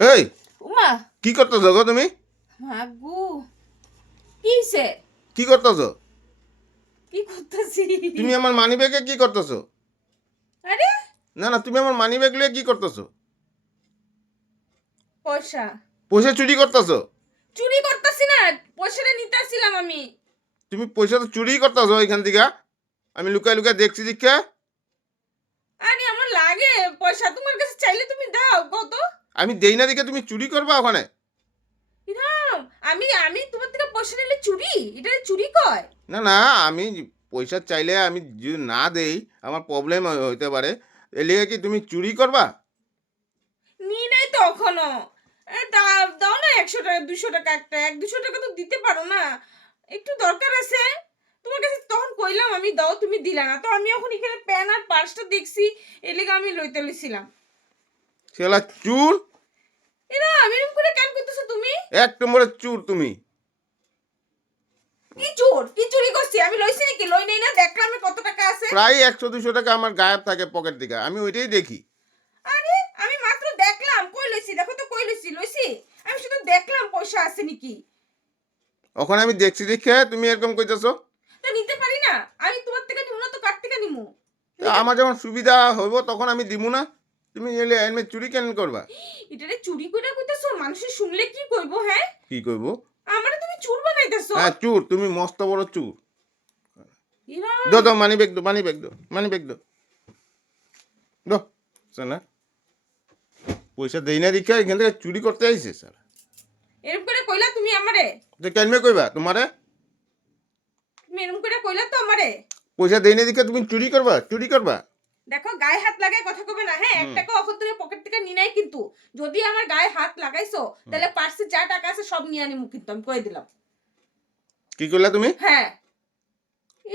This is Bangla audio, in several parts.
এই উমা কি করতেছ গো তুমি? মাগু কিছে কি করতেছ? কি করতেছি? তুমি আমার মানি ব্যাগে কি করতেছ? আরে না না, তুমি আমার মানি ব্যাগ লিয়ে কি করতেছ? পয়সা পয়সা চুরি করতেছ? চুরি করতেছি না, পয়সাটা নিতে আসছিলাম আমি। তুমি পয়সা তো চুরি করতেছ এখান থেকে। আমি লুকায় লুকায় দেখছি দীক্ষা। আরে আমার লাগে পয়সা, তোমার কাছে চাইলে তুমি দাও কত। আমি দেই না দেখে তুমি চুরি করবা ওখানে? ইরাম, আমি আমি তোমার থেকে পয়সা নিলে চুরি? এটা চুরি কয়? না না, আমি পয়সা চাইলে আমি যদি না দেই আমার প্রবলেম হইতে পারে। এর লিগে কি তুমি চুরি করবা? নি নাই তো এখনো। দাও না 100 টাকা 200 টাকা, একটা 1-200 টাকা তো দিতে পারো না, একটু দরকার আছে। তোমার কাছে তখন কইলাম আমি দাও, তুমি দিলা না, তো আমি এখন এখানে প্যান আর পার্সটা দেখছি, এর লেগে আমি লইতে লইছিলাম। সেলা চুর, এরা আমি এরকম করে কেন করতেছো তুমি? এক নম্বরের চুর তুমি। কি চোর, কি চুরি করছি আমি? লইছি নাকি? লই নাই না, দেখলাম আমি কত টাকা আছে। প্রায় 100-200 টাকা আমার গায়েব থাকে পকেট থেকে, আমি ওইটাই দেখি। আরে আমি মাত্র দেখলাম, কই লইছি দেখো তো, কই লইছি? লইছি আমি শুধু দেখলাম পয়সা আছে নাকি। ওখানে আমি দেখছি দেখে তুমি এরকম কইতেছো। তো নিতে পারি না? আমি তোমার থেকে নিমু না তো কার থেকে নিমু? আমার যখন সুবিধা হইব তখন আমি দিব না। তুমি এলে এমনি চুরি কেন করবা? এটারে চুরি কইরা কইতাছো? মানুষ শুনলে কি কইবো? হ্যাঁ, কি কইব? আমারে তুমি চুর বানাইতাছো। হ্যাঁ চুর, তুমি মস্ত বড় চুর। ইরা, দো দো মানি ব্যাগ দো, মানি ব্যাগ দো, মানি ব্যাগ দো। দো শোনা, পয়সা দেই না দীক্ষা এখান থেকে চুরি করতে আইছে স্যার। এরকম করে কইলা তুমি আমারে? তো কেন কইবা তোমারে? তুমি এরকম করে কইলা তো আমারে? পয়সা দেই না দীক্ষা তুমি চুরি করবা? চুরি করবা? দেখো গায়ে হাত লাগায় কথা কবে না, হ্যাঁ? 1 টাকা অখন তুমি পকেট থেকে নি নাই কিন্তু। যদি আমার গায়ে হাত লাগাইছো তাহলে পার্সে যা টাকা আছে সব নিয়ে আনিমু কিন্তু, আমি কই দিলাম। কি করলা তুমি? হ্যাঁ।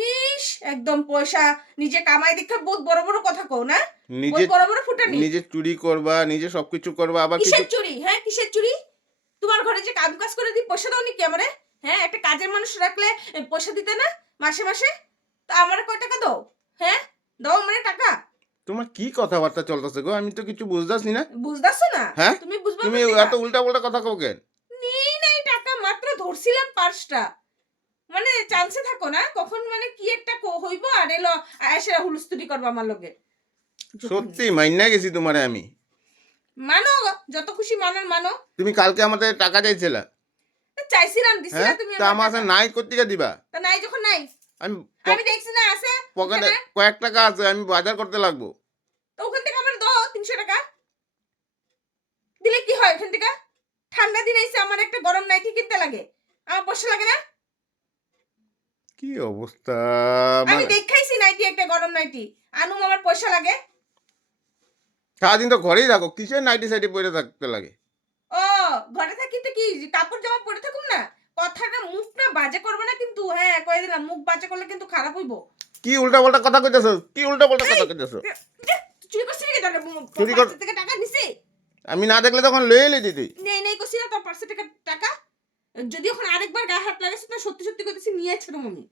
ইস, একদম পয়সা নিজে কামাই দেখা বহুত বড় বড় কথা কও না? নিজে বহুত বড় বড় ফুটানি। নিজে চুরি করবা, নিজে সবকিছু করবা, আবার কিছু কিসের চুরি? হ্যাঁ, কিসের চুরি? তোমার ঘরে যে কাম কাজ করে দিই পয়সা দাও নি কি আমারে? হ্যাঁ, একটা কাজের মানুষ রাখলে পয়সা দিতে না মাসে মাসে? তো আমারে কয় টাকা দাও? হ্যাঁ, দাও আমারে টাকা। তোমার কি কথাবার্তা চলতেছে গো? আমি তো কিছু বুঝতাছি না। বুঝতাছো না? হ্যাঁ, তুমি বুঝবা তুমি কোথেকা? এত উল্টা পাল্টা কথা কও কেন? নেই নাই টাকা, মাত্র ধরছিলাম পার্সটা। মানে চান্সে থাকো না, কখন মানে কি একটা হইব আর এলো আয়েশা হুলস্থুলি করবা আমার লগে। সত্যি মাইন্না গেছি তোমারে আমি। মানো, যত খুশি মানার মানো। তুমি কালকে আমাদের টাকা চাইছিলা। চাইছিলাম, দিছিলা হ্যাঁ, তুমি তা আমার আমার টাকা। কাছে নাই কোত্থেকে দিবা? তা নাই যখন নাই, আমি আমি দেখছি না আছে পকেটে ওখানে। কয়েক টাকা আছে, আমি বাজার করতে লাগবো। তো ওখান থেকে আমার দাও 300 টাকা। দিলে কি হয় ওখান থেকে? ঠান্ডা দিন আইছে, আমার একটা গরম নাইটি কিনতে লাগে, আমার পয়সা লাগে না? কি অবস্থা আমি মানে! দেখাইছি নাইটি, একটা গরম নাইটি আনুম, আমার পয়সা লাগে। সারাদিন তো ঘরেই থাকো, কিসের নাইটি সাইটি পরে থাকতে লাগে? ও, ঘরে থাকি তো কি কাপড় জামা পরে থাকুম না? কথাটা মুখটা বাজে করবে না কিন্তু, হ্যাঁ কয়ে দিলাম, মুখ বাজে করলে কিন্তু খারাপ হইবো। কি উল্টা পাল্টা কথা কইতেছো? কি উল্টা পাল্টা এই, কথা কইতেছো? চুরি করছিস নাকি? তাহলে চুরি কর, পার্সের থেকে টাকা নিছি? আমি না দেখলে তখন লয়ে এলে দিদি। নেই নেই করছি না তোর পার্সের থেকে টাকা। যদি এখন আরেকবার গায়ে হাত লাগাইছিস না, সত্যি সত্যি করতেছি নিয়ে ছেড়ে আমি।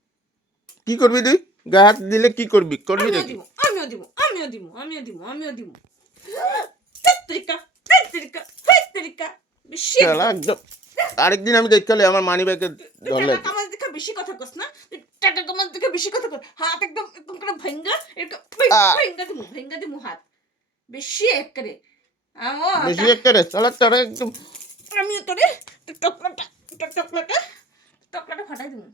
কি করবি তুই? গায়ে হাত দিলে কি করবি? করবি আমিও নাকি? দিব, আমিও দিব, আমিও দিব, আমিও দিব, আমিও দিব। তেত্রিকা, তেত্রিকা, তেত্রিকা। বেশি শালা একদম। আরেকদিন আমি দেখতে আমার মানি ব্যাগে ধরলে। টাকা কামার দেখে বেশি কথা কস না? তুই টাকা কামার দেখে বেশি কথা কর। হাত একদম এরকম করে ভেঙ্গা, এরকম ভেঙ্গা দিমু হাত। বেশি একেবারে। বেশি একটা রে শালা, তারা একদম। আমিও তোরে টকলাটা ফাটাই দিমু।